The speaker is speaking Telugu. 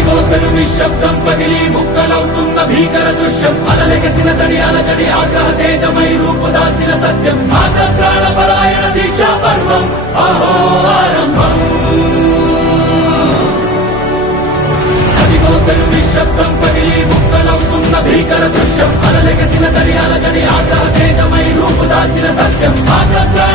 అదిగో పెను నిశ్శబ్దం పగిలి ముక్కలవుతున్న భీకర దృశ్యం అలలెగసిన తడి అలజడి ఆగ్రహ తేజమై రూపుదాల్చిన సత్యం ఆగ్రహ పరాయణ దీక్షా పర్వం అహో ఆరంభం అదిగో పెను నిశ్శబ్దం పగిలి ముక్కలవుతున్న భీకర దృశ్యం అలలెగసిన తడి అలజడి ఆగ్రహ తేజమై రూపుదాల్చిన సత్యం ఆగ్రహ